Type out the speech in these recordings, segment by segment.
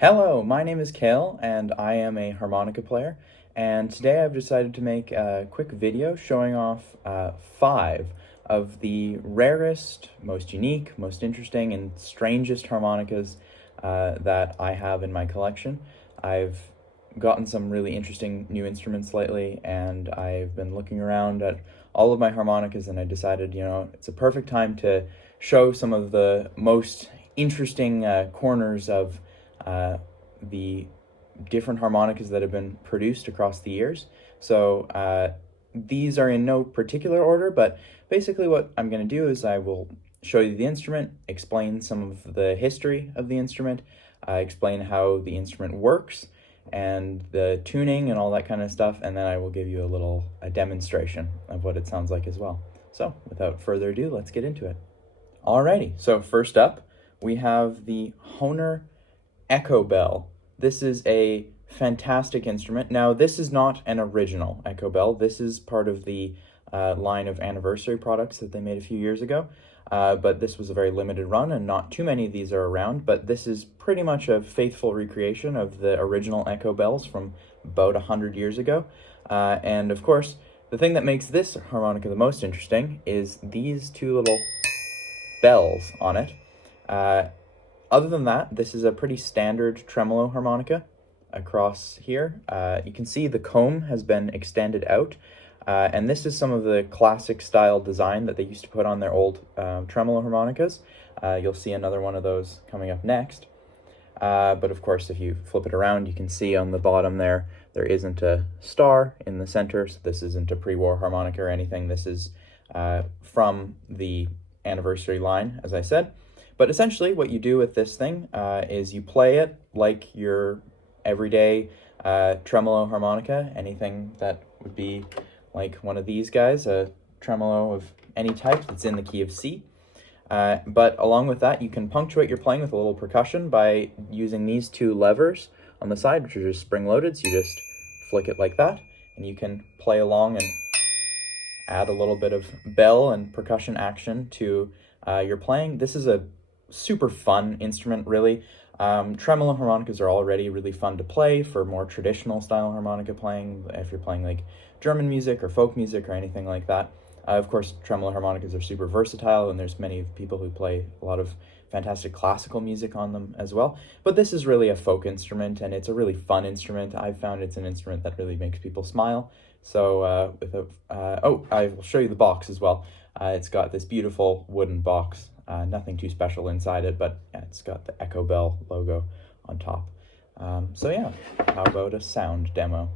Hello, my name is Kale, and I am a harmonica player, and today I've decided to make a quick video showing off 5 of the rarest, most unique, most interesting, and strangest harmonicas that I have in my collection. I've gotten some really interesting new instruments lately, and I've been looking around at all of my harmonicas, and I decided, it's a perfect time to show some of the most interesting corners of the different harmonicas that have been produced across the years. So these are in no particular order, but basically what I'm going to do is I will show you the instrument, explain some of the history of the instrument, explain how the instrument works, and the tuning and all that kind of stuff, and then I will give you a demonstration of what it sounds like as well. So without further ado, let's get into it. Alrighty, so first up, we have the Hohner Echo Bell. This is a fantastic instrument. Now, this is not an original Echo Bell. This is part of the line of anniversary products that they made a few years ago. But this was a very limited run, and not too many of these are around. But this is pretty much a faithful recreation of the original Echo Bells from about 100 years ago. And of course, the thing that makes this harmonica the most interesting is these two little bells on it. Other than that, this is a pretty standard tremolo harmonica across here. You can see the comb has been extended out, and this is some of the classic style design that they used to put on their old tremolo harmonicas. You'll see another one of those coming up next. But of course, if you flip it around, you can see on the bottom there isn't a star in the center, so this isn't a pre-war harmonica or anything. This is from the anniversary line, as I said. But essentially what you do with this thing is you play it like your everyday tremolo harmonica, anything that would be like one of these guys, a tremolo of any type that's in the key of C. But along with that, you can punctuate your playing with a little percussion by using these two levers on the side, which are just spring-loaded, so you just flick it like that, and you can play along and add a little bit of bell and percussion action to your playing. This is a super fun instrument, really. Tremolo harmonicas are already really fun to play for more traditional style harmonica playing, if you're playing like German music or folk music or anything like that. Of course, tremolo harmonicas are super versatile, and there's many people who play a lot of fantastic classical music on them as well. But this is really a folk instrument, and it's a really fun instrument. I've found it's an instrument that really makes people smile. So I will show you the box as well. It's got this beautiful wooden box. Nothing too special inside it, but yeah, it's got the Echo Bell logo on top. So yeah, how about a sound demo?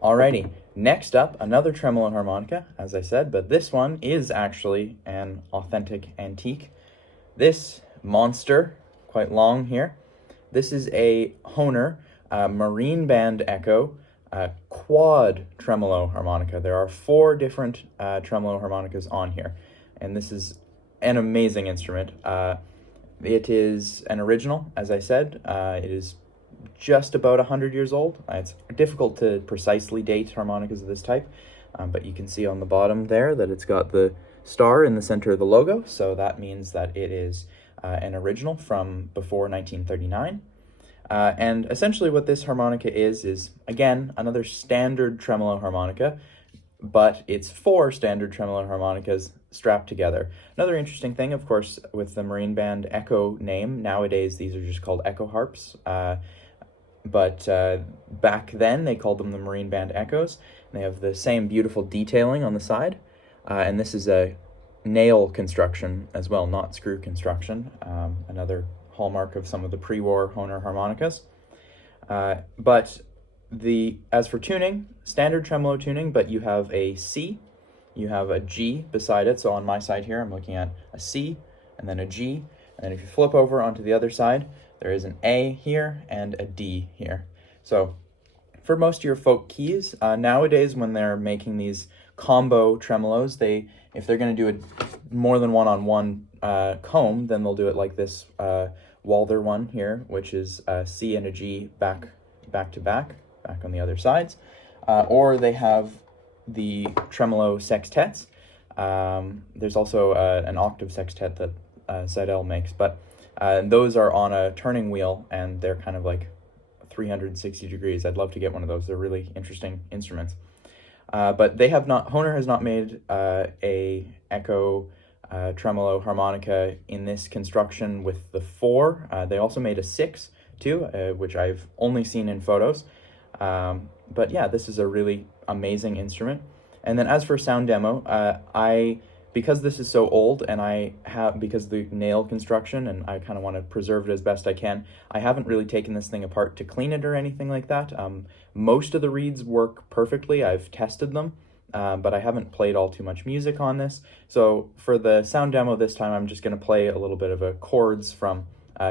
Alrighty, next up, another tremolo harmonica, as I said, but this one is actually an authentic antique. This monster, quite long here, this is a Hohner Marine Band Echo quad tremolo harmonica. There are 4 different tremolo harmonicas on here, and this is an amazing instrument. It is an original, as I said. It is just about 100 years old. It's difficult to precisely date harmonicas of this type, but you can see on the bottom there that it's got the star in the center of the logo, so that means that it is an original from before 1939. And essentially what this harmonica is again, another standard tremolo harmonica, but it's 4 standard tremolo harmonicas strapped together. Another interesting thing, of course, with the Marine Band Echo name, nowadays these are just called Echo harps. But back then they called them the Marine Band Echoes. They have the same beautiful detailing on the side, and this is a nail construction as well, not screw construction, another hallmark of some of the pre-war Hohner harmonicas. But as for tuning, standard tremolo tuning, but you have a C, you have a G beside it. So on my side here, I'm looking at a C and then a G, and then if you flip over onto the other side, there is an A here and a D here. So for most of your folk keys, nowadays when they're making these combo tremolos, if they're going to do a more than one-on-one comb, then they'll do it like this Walther one here, which is a C and a G back to back on the other sides. Or they have the tremolo sextets. There's also an octave sextet that Seidel makes, but those are on a turning wheel, and they're kind of like 360 degrees. I'd love to get one of those. They're really interesting instruments. But Hohner has not made a echo tremolo harmonica in this construction with the 4. They also made a 6 too, which I've only seen in photos. But yeah, this is a really amazing instrument. And then as for sound demo, because this is so old, and because the nail construction, and I kind of want to preserve it as best I can, I haven't really taken this thing apart to clean it or anything like that. Most of the reeds work perfectly. I've tested them, but I haven't played all too much music on this. So for the sound demo this time, I'm just going to play a little bit of chords from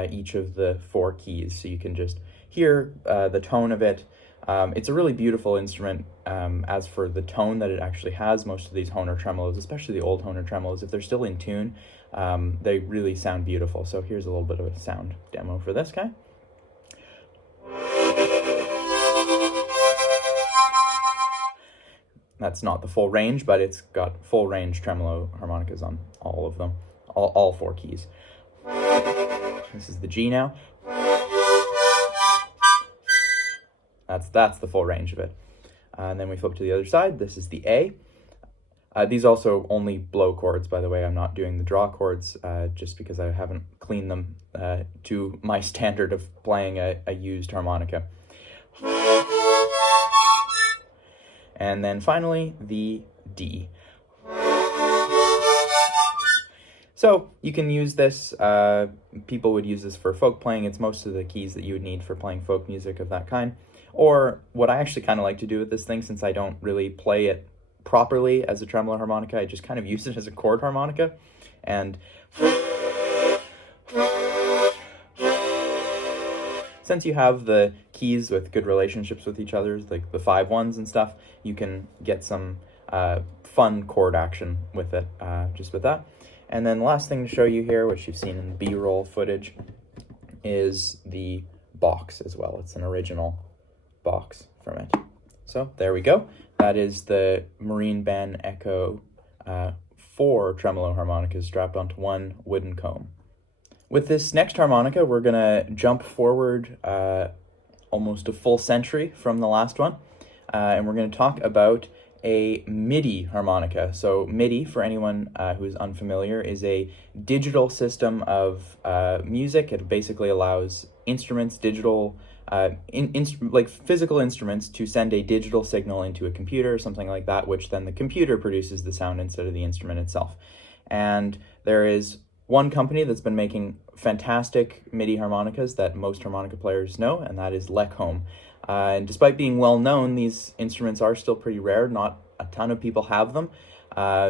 each of the 4 keys, so you can just hear the tone of it. It's a really beautiful instrument. As for the tone that it actually has, most of these Hohner tremolos, especially the old Hohner tremolos, if they're still in tune, they really sound beautiful. So here's a little bit of a sound demo for this guy. That's not the full range, but it's got full range tremolo harmonicas on all of them, all 4 keys. This is the G now. That's the full range of it. And then we flip to the other side. This is the A. These also only blow chords, by the way. I'm not doing the draw chords just because I haven't cleaned them to my standard of playing a used harmonica. And then finally, the D. So you can use this, people would use this for folk playing. It's most of the keys that you would need for playing folk music of that kind. Or what I actually kind of like to do with this thing, since I don't really play it properly as a tremolo harmonica, I just kind of use it as a chord harmonica. And since you have the keys with good relationships with each other, like the 5 ones and stuff, you can get some fun chord action with it, just with that. And then the last thing to show you here, which you've seen in the B-roll footage, is the box as well. It's an original box from it. So there we go. That is the Marine Band Echo 4 tremolo harmonicas strapped onto one wooden comb. With this next harmonica, we're gonna jump forward almost a full century from the last one, and we're gonna talk about a MIDI harmonica. So MIDI, for anyone who's unfamiliar, is a digital system of music. It basically allows instruments, like physical instruments, to send a digital signal into a computer or something like that, which then the computer produces the sound instead of the instrument itself. And there is one company that's been making fantastic MIDI harmonicas that most harmonica players know, and that is Lekholm. And despite being well known, these instruments are still pretty rare. Not a ton of people have them,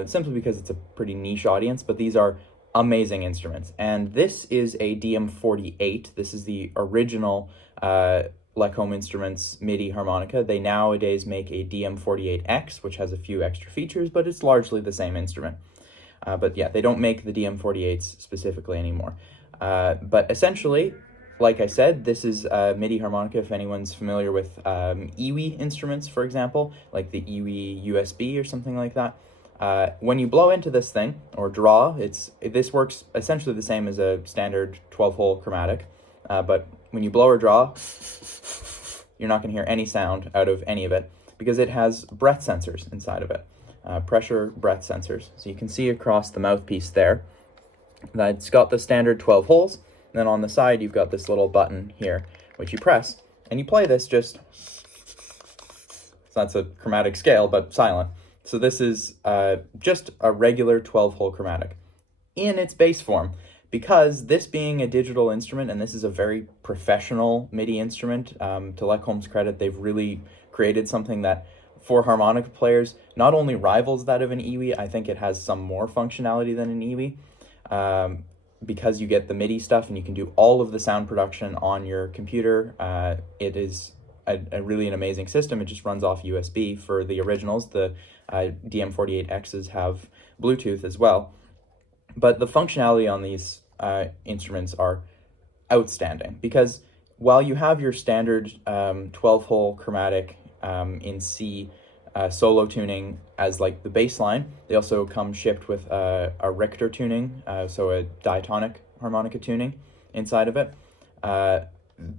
simply because it's a pretty niche audience, but these are amazing instruments. And this is a DM48. This is the original Lekholm Instruments MIDI harmonica. They nowadays make a DM48X, which has a few extra features, but it's largely the same instrument. But yeah, they don't make the DM48s specifically anymore. But essentially, like I said, this is a MIDI harmonica, if anyone's familiar with EWI instruments, for example, like the EWI USB or something like that. When you blow into this thing, or draw, this works essentially the same as a standard 12-hole chromatic, but when you blow or draw, you're not going to hear any sound out of any of it, because it has breath sensors inside of it, pressure breath sensors. So you can see across the mouthpiece there that it's got the standard 12 holes, and then on the side you've got this little button here, which you press, and you play this just, so that's a chromatic scale, but silent. So this is just a regular 12-hole chromatic in its bass form. Because this being a digital instrument, and this is a very professional MIDI instrument, to Lekholm's credit, they've really created something that, for harmonica players, not only rivals that of an EWI, I think it has some more functionality than an EWI. because you get the MIDI stuff and you can do all of the sound production on your computer, it is a really an amazing system. It just runs off USB for the originals. The DM48Xs have Bluetooth as well. But the functionality on these instruments are outstanding, because while you have your standard 12-hole chromatic in C solo tuning as like the bass line, they also come shipped with a Richter tuning, so a diatonic harmonica tuning inside of it.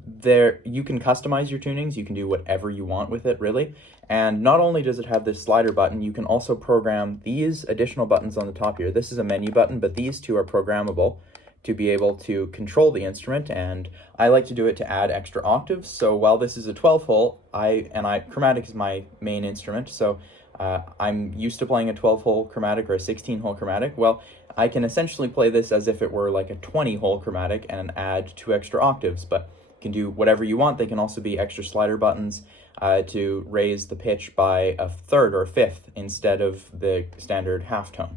There you can customize your tunings. You can do whatever you want with it, really. And not only does it have this slider button, you can also program these additional buttons on the top here. This is a menu button, but these two are programmable to be able to control the instrument, and I like to do it to add extra octaves. So while this is a 12-hole, chromatic is my main instrument, so I'm used to playing a 12-hole chromatic or a 16-hole chromatic. Well, I can essentially play this as if it were like a 20-hole chromatic and add 2 extra octaves, but you can do whatever you want. They can also be extra slider buttons to raise the pitch by a third or a fifth instead of the standard half tone.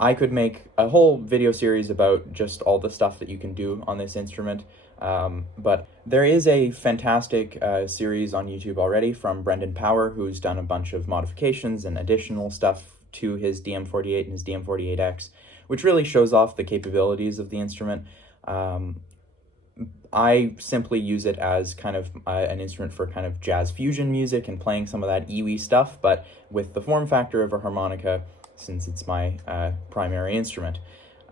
I could make a whole video series about just all the stuff that you can do on this instrument, but there is a fantastic series on YouTube already from Brendan Power, who's done a bunch of modifications and additional stuff to his DM48 and his DM48X, which really shows off the capabilities of the instrument. I simply use it as kind of an instrument for kind of jazz fusion music and playing some of that EWI stuff, but with the form factor of a harmonica, since it's my primary instrument.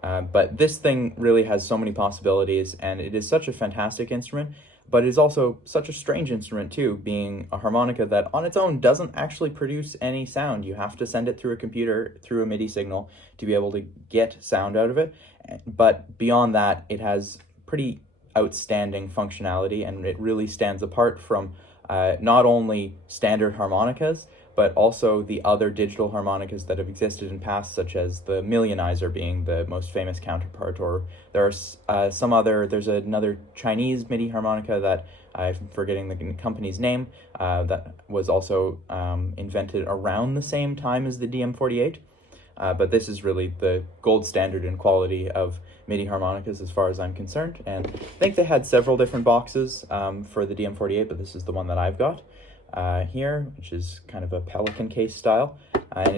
But this thing really has so many possibilities, and it is such a fantastic instrument, but it is also such a strange instrument too, being a harmonica that on its own doesn't actually produce any sound. You have to send it through a computer, through a MIDI signal, to be able to get sound out of it. But beyond that, it has pretty outstanding functionality, and it really stands apart from not only standard harmonicas, but also the other digital harmonicas that have existed in past, such as the Millionizer being the most famous counterpart, or there are there's another Chinese MIDI harmonica that I'm forgetting the company's name, that was also invented around the same time as the DM48. But this is really the gold standard in quality of MIDI harmonicas as far as I'm concerned. And I think they had several different boxes for the DM48, but this is the one that I've got here, which is kind of a Pelican case style. And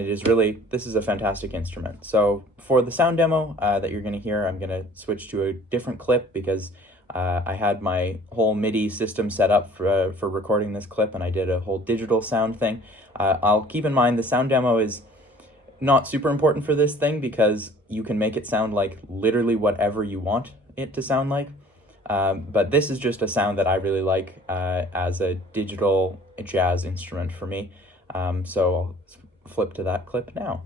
this is a fantastic instrument. So for the sound demo that you're going to hear, I'm going to switch to a different clip because I had my whole MIDI system set up for recording this clip, and I did a whole digital sound thing. I'll keep in mind the sound demo is not super important for this thing because you can make it sound like literally whatever you want it to sound like. But this is just a sound that I really like as a digital jazz instrument for me. So I'll flip to that clip now.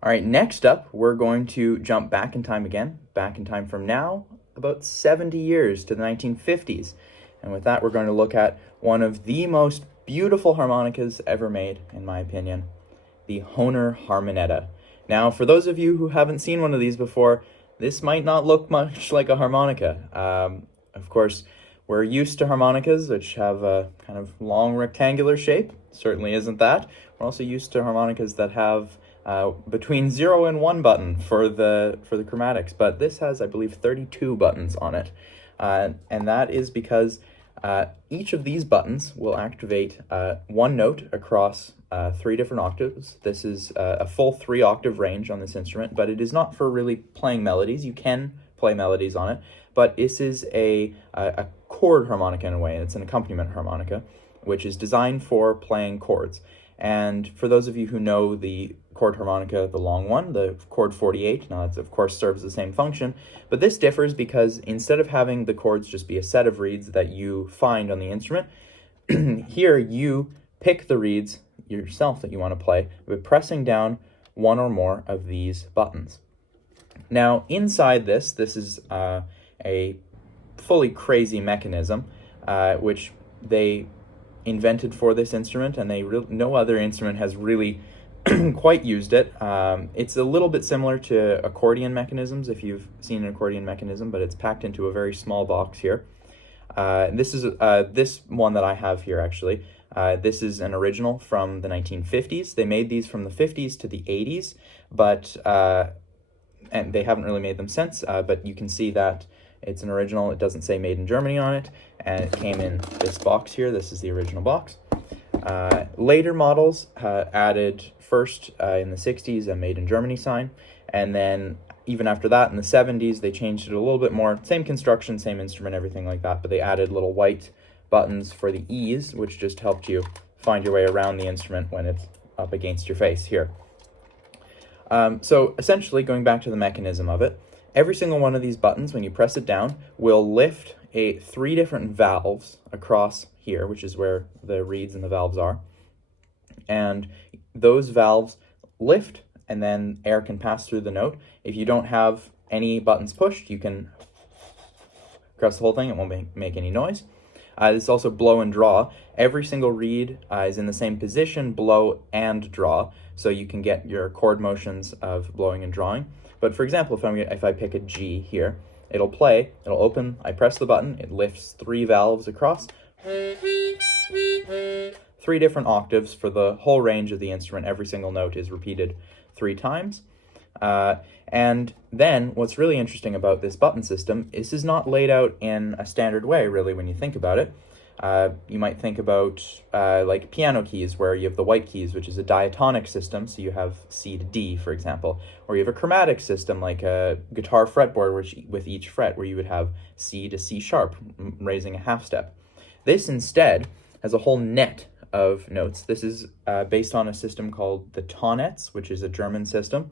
All right, next up, we're going to jump back in time again, back in time from now, about 70 years to the 1950s. And with that, we're going to look at one of the most beautiful harmonicas ever made, in my opinion, the Hohner Harmonetta. Now, for those of you who haven't seen one of these before, this might not look much like a harmonica. Of course, we're used to harmonicas, which have a kind of long rectangular shape. Certainly isn't that. We're also used to harmonicas that have between 0 and 1 button for the chromatics, but this has, I believe, 32 buttons on it, and that is because each of these buttons will activate one note across 3 different octaves. This is a full 3-octave range on this instrument, but it is not for really playing melodies. You can play melodies on it, but this is a chord harmonica in a way, and it's an accompaniment harmonica. which is designed for playing chords. And for those of you who know the chord harmonica, the long one, the chord 48, now that of course serves the same function, but this differs because instead of having the chords just be a set of reeds that you find on the instrument, here you pick the reeds yourself that you want to play by pressing down one or more of these buttons. Now inside this is a fully crazy mechanism which they invented for this instrument, and no other instrument has really quite used it. It's a little bit similar to accordion mechanisms, if you've seen an accordion mechanism, but it's packed into a very small box here. This is this one that I have here, actually. This is an original from the 1950s. They made these from the 50s to the 80s, but and they haven't really made them since, but you can see that it's an original. It doesn't say made in Germany on it, and it came in this box here. This is the original box. Later models added first in the 60s a made in Germany sign, and then even after that in the 70s they changed it a little bit more. Same construction, same instrument, everything like that, but they added little white buttons for the E's, which just helped you find your way around the instrument when it's up against your face here. So essentially, going back to the mechanism of it, every single one of these buttons, when you press it down, will lift 3 different valves across here, which is where the reeds and the valves are. And those valves lift, and then air can pass through the note. If you don't have any buttons pushed, you can press the whole thing. It won't make any noise. This is also blow and draw. Every single reed is in the same position, blow and draw, so you can get your chord motions of blowing and drawing. But for example, if I pick a G here, it'll play, it'll open, I press the button, it lifts 3 valves across, 3 different octaves for the whole range of the instrument. Every single note is repeated 3 times. And then what's really interesting about this button system is this is not laid out in a standard way, really, when you think about it. You might think about like piano keys, where you have the white keys, which is a diatonic system, so you have C to D, for example. Or you have a chromatic system, like a guitar fretboard, with each fret, where you would have C to C sharp, raising a half step. This instead has a whole net of notes. This is based on a system called the Tonets, which is a German system,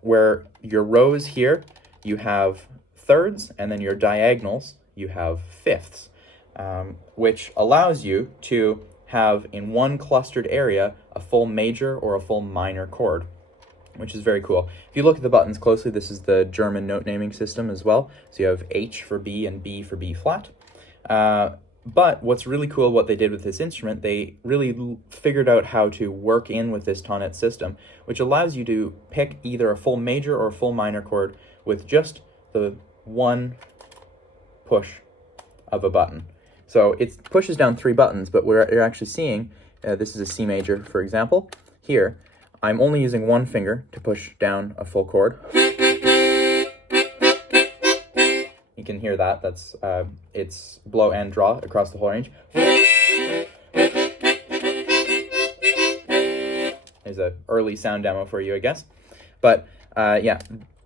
where your rows here, you have thirds, and then your diagonals, you have fifths. Which allows you to have in one clustered area a full major or a full minor chord, which is very cool. If you look at the buttons closely, this is the German note naming system as well. So you have H for B and B for B flat. But what's really cool, what they did with this instrument, they really figured out how to work in with this Tonnet system, which allows you to pick either a full major or a full minor chord with just the one push of a button. So it pushes down 3 buttons, but what you're actually seeing, this is a C major, for example. Here, I'm only using one finger to push down a full chord. You can hear that. That's it's blow and draw across the whole range. There's an early sound demo for you, I guess. But yeah,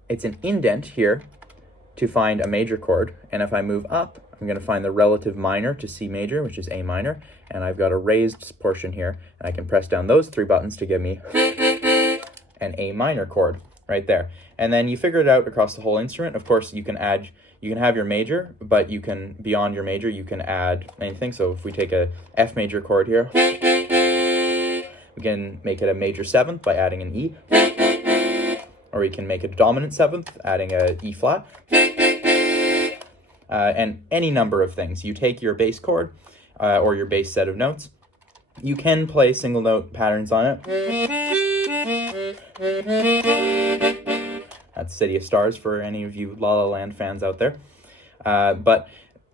it's an indent here to find a major chord, and if I move up, I'm going to find the relative minor to C major, which is A minor, and I've got a raised portion here, and I can press down those 3 buttons to give me an A minor chord right there. And then you figure it out across the whole instrument. Of course, you can have your major, but you can, beyond your major, you can add anything. So if we take a F major chord here, we can make it a major 7th by adding an E, or we can make it a dominant 7th, adding a E flat. And any number of things. You take your bass chord or your bass set of notes. You can play single note patterns on it. That's City of Stars for any of you La La Land fans out there. But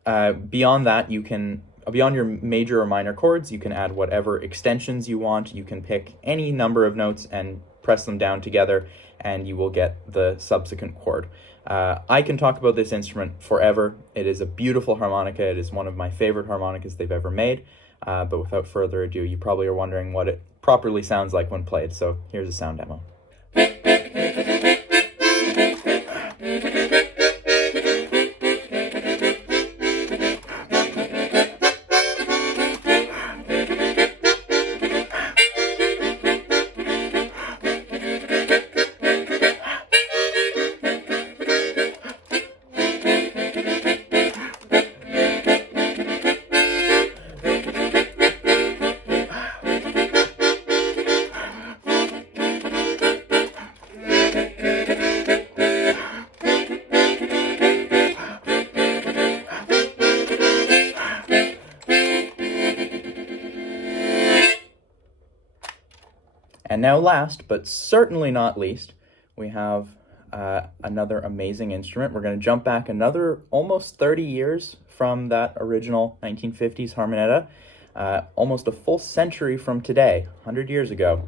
beyond that, beyond your major or minor chords, you can add whatever extensions you want. You can pick any number of notes and press them down together, and you will get the subsequent chord. I can talk about this instrument forever. It is a beautiful harmonica. It is one of my favorite harmonicas they've ever made. But without further ado, you probably are wondering what it properly sounds like when played. So here's a sound demo. now last, but certainly not least, we have another amazing instrument. We're going to jump back another almost 30 years from that original 1950s Harmonetta, almost a full century from today, 100 years ago,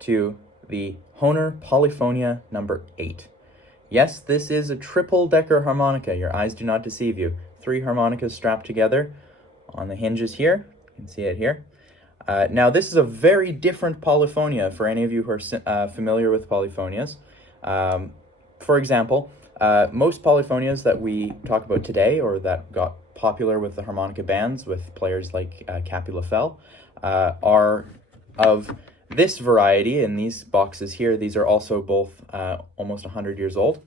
to the Hohner Polyphonia number 8. Yes, this is a triple-decker harmonica. Your eyes do not deceive you. 3 harmonicas strapped together on the hinges here. You can see it here. Now, this is a very different polyphonia for any of you who are familiar with polyphonias. For example, most polyphonias that we talk about today, or that got popular with the harmonica bands with players like Capula Fell, are of this variety in these boxes here. These are also both almost 100 years old.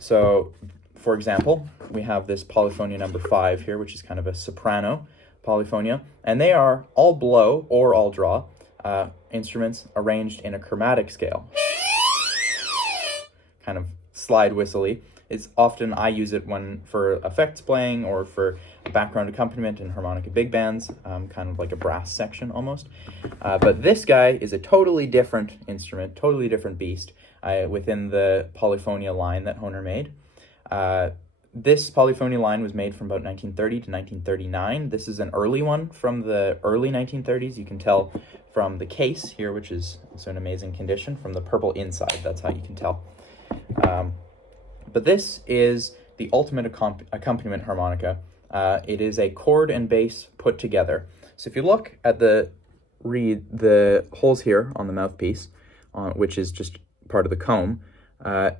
So, for example, we have this polyphonia number 5 here, which is kind of a soprano polyphonia, and they are all blow or all draw instruments arranged in a chromatic scale. Kind of slide whistly. It's often, I use it for effects playing or for background accompaniment in harmonica big bands, kind of like a brass section almost. But this guy is a totally different instrument, totally different beast within the polyphonia line that Hohner made. This polyphonia line was made from about 1930 to 1939. This is an early one from the early 1930s. You can tell from the case here, which is also in amazing condition, from the purple inside. That's how you can tell. But this is the ultimate accompaniment harmonica. It is a chord and bass put together. So if you look at the holes here on the mouthpiece, which is just part of the comb,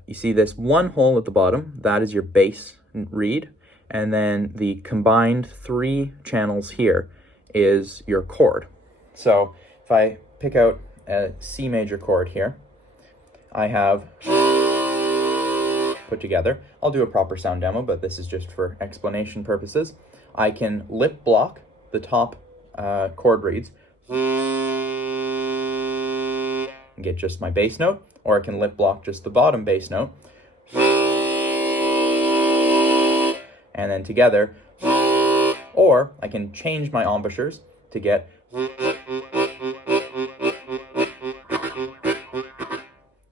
you see this one hole at the bottom. That is your bass reed. And then the combined 3 channels here is your chord. So if I pick out a C major chord here, I have put together. I'll do a proper sound demo, but this is just for explanation purposes. I can lip block the top chord reeds and get just my bass note, or I can lip block just the bottom bass note, and then together, or I can change my embouchures to get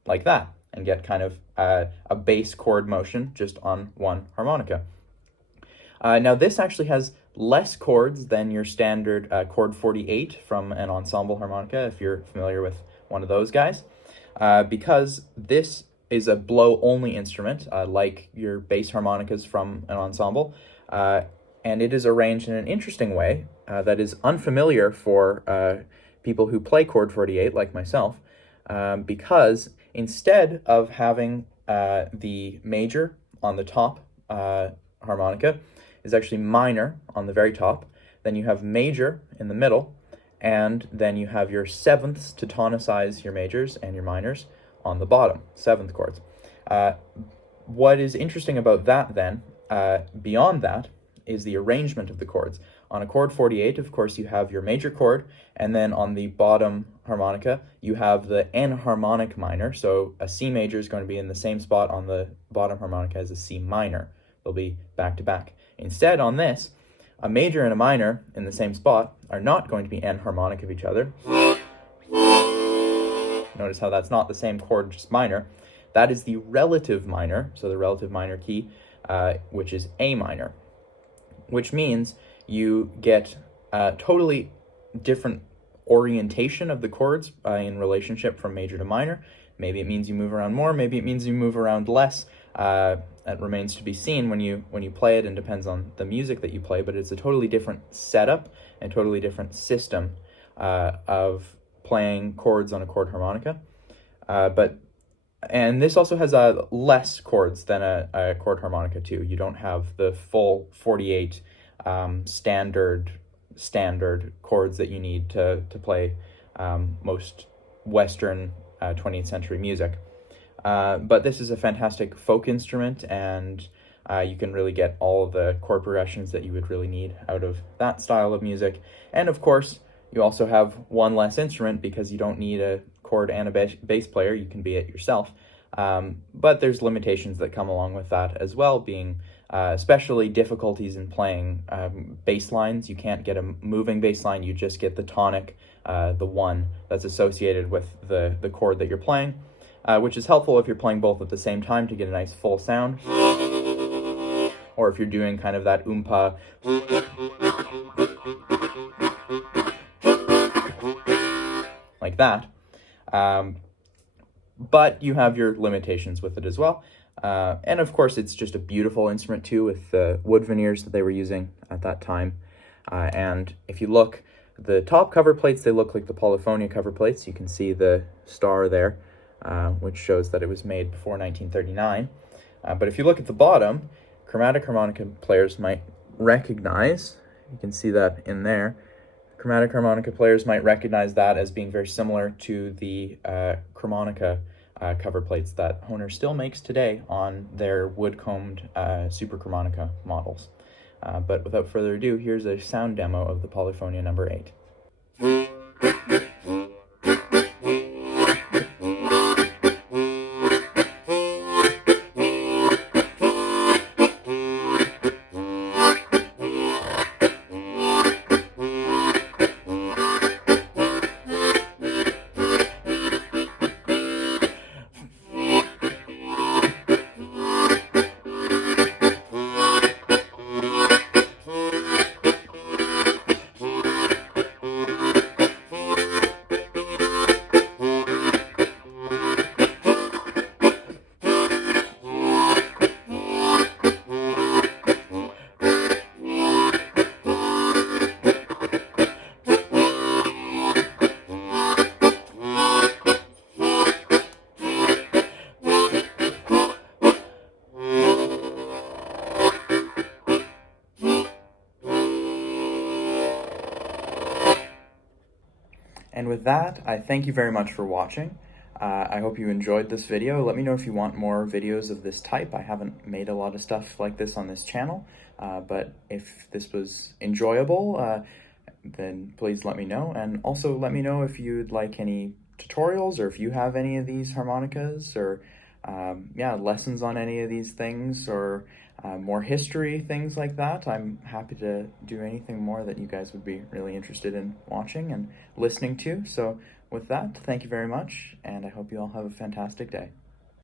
like that, and get kind of a bass chord motion just on one harmonica. Now this actually has less chords than your standard chord 48 from an ensemble harmonica, if you're familiar with one of those guys, because this is a blow-only instrument, like your bass harmonicas from an ensemble, and it is arranged in an interesting way that is unfamiliar for people who play chord 48 like myself, because instead of having the major on the top harmonica is actually minor on the very top, then you have major in the middle, and then you have your sevenths to tonicize your majors and your minors on the bottom, 7th chords. What is interesting about that then, beyond that, is the arrangement of the chords. On a chord 48, of course, you have your major chord, and then on the bottom harmonica, you have the enharmonic minor. So a C major is going to be in the same spot on the bottom harmonica as a C minor. They'll be back to back. Instead, on this, a major and a minor in the same spot are not going to be enharmonic of each other. Notice how that's not the same chord, just minor. That is the relative minor, so the relative minor key, which is A minor, which means you get a totally different orientation of the chords in relationship from major to minor. Maybe it means you move around more, maybe it means you move around less. That remains to be seen when you play it, and depends on the music that you play, but it's a totally different setup and totally different system of playing chords on a chord harmonica. And this also has less chords than a chord harmonica too. You don't have the full 48 standard chords that you need to play most Western 20th century music. But this is a fantastic folk instrument, and you can really get all of the chord progressions that you would really need out of that style of music. And of course, you also have one less instrument because you don't need a chord and a bass player. You can be it yourself. But there's limitations that come along with that as well, being especially difficulties in playing bass lines. You can't get a moving bass line, you just get the tonic, the one that's associated with the chord that you're playing, which is helpful if you're playing both at the same time to get a nice full sound, or if you're doing kind of that oompa like that. But you have your limitations with it as well. And of course, it's just a beautiful instrument too, with the wood veneers that they were using at that time. And if you look, the top cover plates, they look like the Polyphonia cover plates. You can see the star there, which shows that it was made before 1939. But if you look at the bottom, chromatic harmonica players might recognize, you can see that in there, chromatic harmonica players might recognize that as being very similar to the Harmonica cover plates that Hohner still makes today on their wood-combed Super Harmonica models. But without further ado, here's a sound demo of the Polyphonia number 8. And with that, I thank you very much for watching. I hope you enjoyed this video. Let me know if you want more videos of this type. I haven't made a lot of stuff like this on this channel, but if this was enjoyable, then please let me know. And also let me know if you'd like any tutorials, or if you have any of these harmonicas, or yeah, lessons on any of these things, or more history, things like that. I'm happy to do anything more that you guys would be really interested in watching and listening to. So with that, thank you very much, and I hope you all have a fantastic day.